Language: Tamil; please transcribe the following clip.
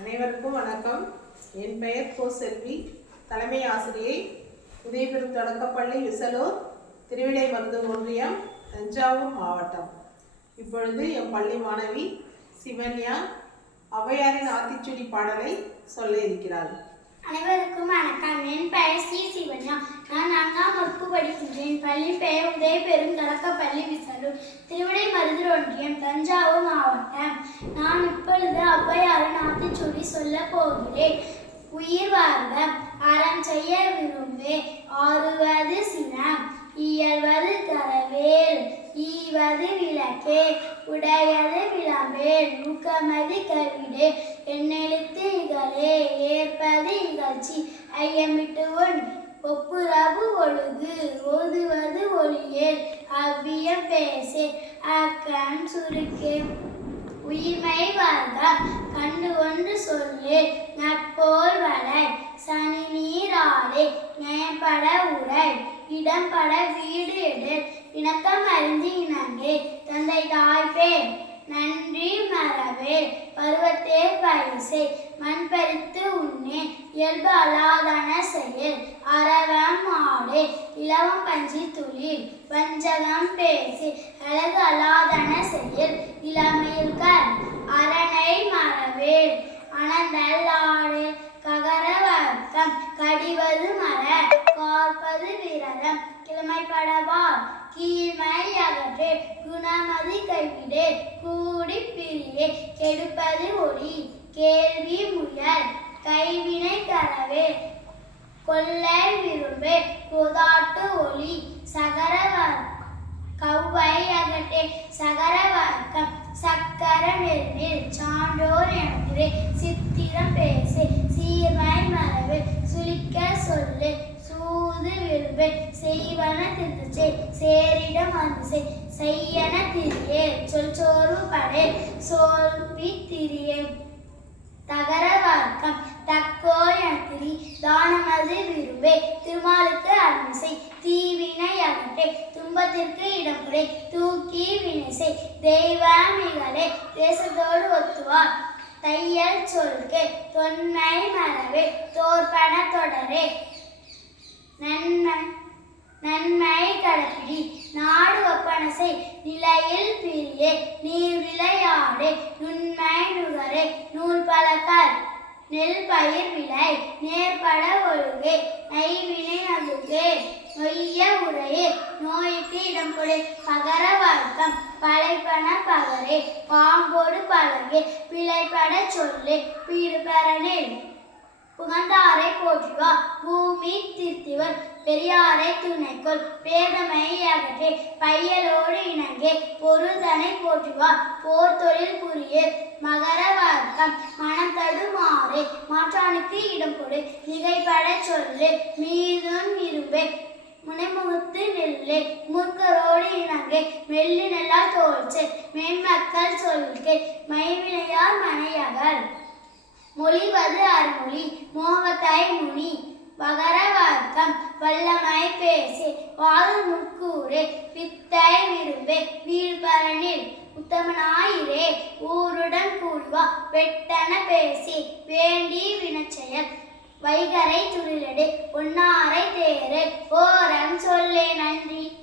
அனைவருக்கும் வணக்கம். என் பெயர் கோ செல்வி தலைமை ஆசிரியை உதயபெரும் தொடக்கப்பள்ளி விசலூர் திருவிடைமருதூர் ஒன்றியம் தஞ்சாவூர் மாவட்டம். இப்பொழுது என் பள்ளி மாணவி சிவன்யா ஔவையாரின் ஆத்திச்சுடி பாடலை சொல்ல இருக்கிறாள். அனைவருக்கும் வணக்கம். என் பெயர் சி சிவன்யா. நான் நான்காம் வகுப்பு பள்ளி பெயர் உதய பெரும் தொடக்கப்பள்ளி விசலூர் திருவிடை மருதூர் ஒன்றியம் தஞ்சாவூர் மாவட்டம். நான் இப்பொழுது ஔவையாரின் ஆத்திச்சூடி சொல்ல போகிறேன். உயிர் வாழ்ந்த அறம் செய்ய விரும்பே ஆறுவது சினம் இயல்வது கரவேல் ஈவது விளக்கே உடையது விளம்பேல் ஊக்கமதி கவிடே எண்ணெழுத்து இகழே ஏற்பது இகழ்ச்சி ஐயமிட்டு ஒன்று. ஒப்புரவு ஒழுகு ஓதுவது ஒளியேல் அவ்வியம் பேசே. அக்கண் சுருக்கே. உயிர்மை வாழ்ந்தால் கண்டு ஒன்று சொல்லு. நட்போல் வளை. சனி நீராடே நயப்பட உரை இடம்பட வீடு எடு இணக்கம் அறிந்து இணங்கே. தந்தை தாய்ப்பே நன்றி மரபே பருவத்தே பரிசை. மண் பறித்து உண்ணே. இயல்பு அலாதன செயல். அற ஆடே இளவம் பஞ்சி துளிர் வஞ்சகம் பேசி. அழகு அலாதன செயல் இளமையில் அரணை மரவேல் அனந்தல் ஆடு. ககர வர்க்கம் கடிவது மர. காப்பது விரதம் கிழமைப்படவா கீழ்மை அகற்றே குணமதி கைவிடே. கூடி பிரியே கெடுப்பது ஒளி. கேள்வி முயல் கைவினை தரவே. கொள்ளை விரும்பே குதாட்டு ஒளி. சகர கவ்வை அகட்டே சகர வர்க்கம் சக்கர நெருங்கில் சான்றோர் எனக்கிறே சித்திரம் பேசு. சீர்மை மரபு. சுழிக்க சொல்லு. சூது விரும்பு. செய்வன திருச்சே சேரிடம் வந்து செய்யன திரியே சொல் சோறு படே சோல்வி திரியே தகர வழக்கம் தக்கோயத்திரி தானமது விரும்பே. திருமாலுக்கு அருமிசை தீவினை அகற்றே. துன்பத்திற்கு இடம் கொடை தூக்கி வினைசை. தெய்வமிகளே தேசத்தோடு ஒத்துவார் தையல் சொல்கே. தொன்மை மரபே தோற்பன தொடரே. நன்மை நன்மை கடப்பிடி நாடு ஒப்பனசை நிலையில் பிரியே. நீர் விளையாடே நுண்மை நுகரே. நூல் பழக்கல் நெல் பயிர் விளை. நேர்பட ஒழுகே. நைவினை நகுகே. நொய்ய உரையே. நோய்க்கு இடம் கொடு. பகர வழக்கம் பழைப்பன பகரே. பாம்போடு பழகே. பிழைப்பட சொல்லு. பீடுபரனே புகழ்ந்தாரை போற்றுவா பூமி திருத்திவர். பெரியாரை துணைக்கொள். பேதமை அகற்றே. பையலோடு இணங்கே. பொருதனை போற்றுவா போர் தொழில் புரிய. மகர வர்க்கம். மனம் தடுமாறே மாற்றானுக்கு இடம் கொடு. நிகைப்பட சொல்லு. மீதும் இரும்பே. முனைமுகத்து நெல்லே. முற்கரோடு இணங்கே. வெள்ளி நெல்லா தோல்ச்சு மென்மக்கள் சொல்கே. மைவினையார் மனையகல். மொழிவது அருமொழி. முனி வல்லமாய் வல்லமை பேசி. வாது முக்கூறு வித்தை விரும்பே. வீழ்பரனில் உத்தமனாயிரே. ஊருடன் கூடுவா வெட்டன பேசி. வேண்டி வினச்செயல். வைகரை துளிலடு. ஒன்னாரை தேரு ஓரம் சொல்லே நன்றி.